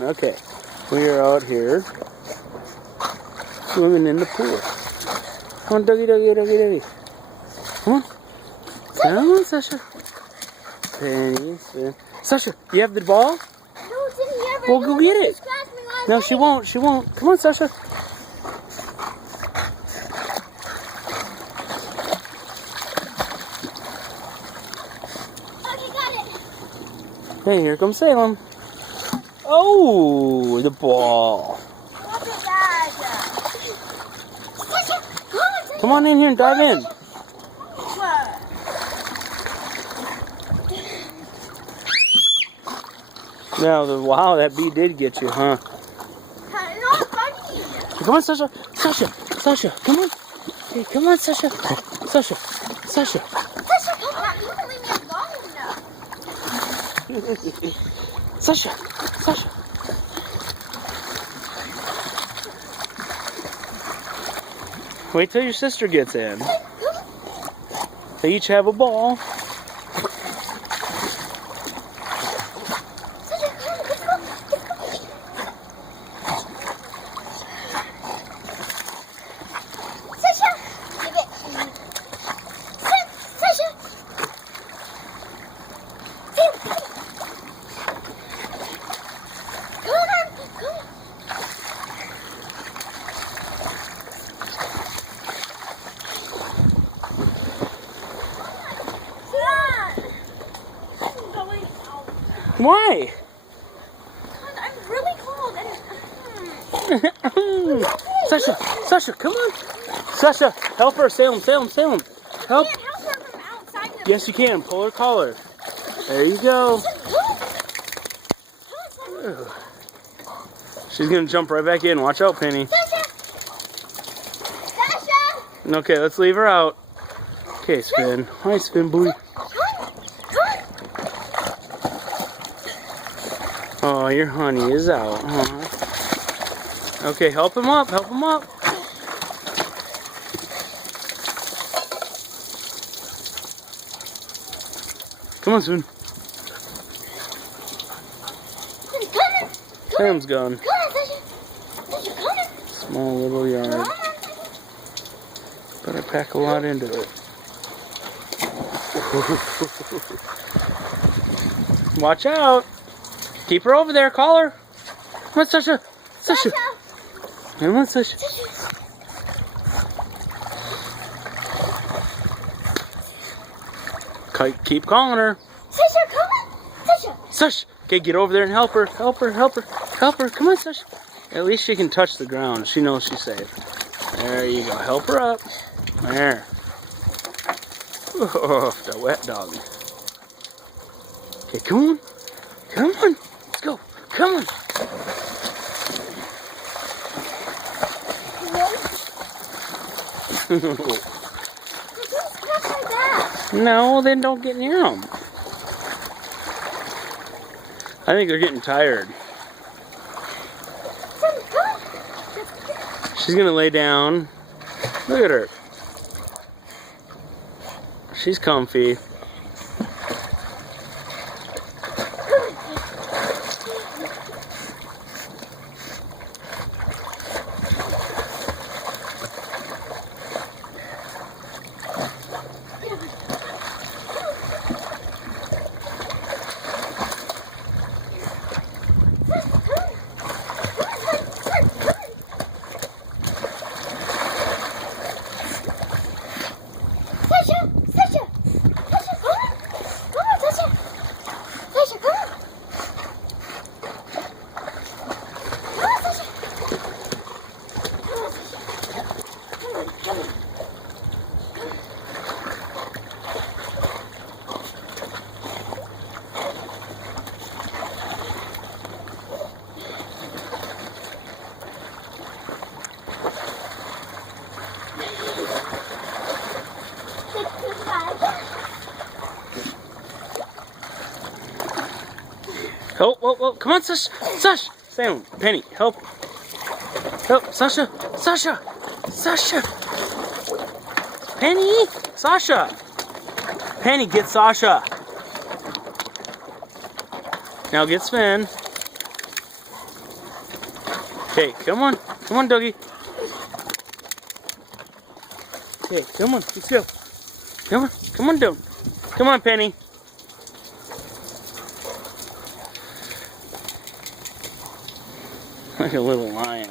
Okay, we are out here swimming in the pool. Come on, doggy, doggy, doggy, doggy. Come on. Come on, Sasha. Penny, Sasha, you have the ball? No, it's in here. Well, go get it. No, she won't. She won't. Come on, Sasha. Okay, got it. Hey, here comes Salem. Oh, the ball. Look at that. Come on in here and dive in. Now, wow, that bee did get you, huh? Come on, Sasha. Sasha. Sasha, come on. Hey, come on, Sasha. Sasha. Sasha. Sasha, come on. You don't leave me alone. Sasha. Sasha. Wait till your sister gets in. They each have a ball. Why? I'm really cold. Sasha, Sasha, come on. Sasha, help her. Salem, Salem, Salem. Help. I can't help her from outside the Yes, you can. Pull her collar. There you go. She's going to jump right back in. Watch out, Penny. Sasha! Sasha! Okay, let's leave her out. Okay, Spin. Hi, Spin Boy. Oh, your honey is out, huh? Okay, help him up. Help him up. Come on, Spoon. Sam's gone. Small little yard. Better pack a lot into it. Watch out. Keep her over there. Call her. Come on, Sasha. Sasha. Come on, Sasha. Keep calling her. Sasha, come on. Sasha. Sasha. Okay, get over there and help her. Help her. Help her. Help her. Come on, Sasha. At least she can touch the ground. She knows she's safe. There you go. Help her up. There. Oh, the wet dog. Okay, come on. Come on. Let's go. Come on. No, then don't get near them. I think they're getting tired. She's gonna lay down. Look at her. She's comfy. Oh, come on, Sasha. Sasha. Sam, Penny, help. Help, Sasha. Sasha. Sasha. Penny. Sasha. Penny, get Sasha. Now get Sven. Okay, come on. Come on, doggy. Okay, come on. Let's go. Come on. Come on, down. Come on, Penny. Like a little lion.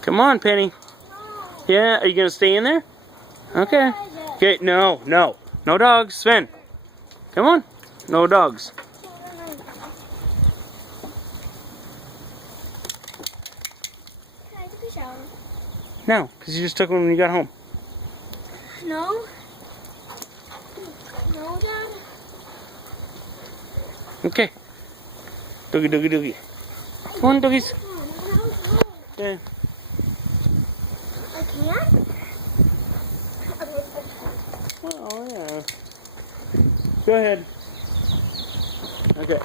Come on, Penny. Yeah, are you going to stay in there? Okay. Okay, no. No dogs. Sven. Come on. No dogs. Can I take a shower? No, because you just took one when you got home. No. No, Dad. Okay. Doggy, doggy, doggy. Come on, doggies. Yeah. I can't? Oh, yeah. Go ahead. Okay.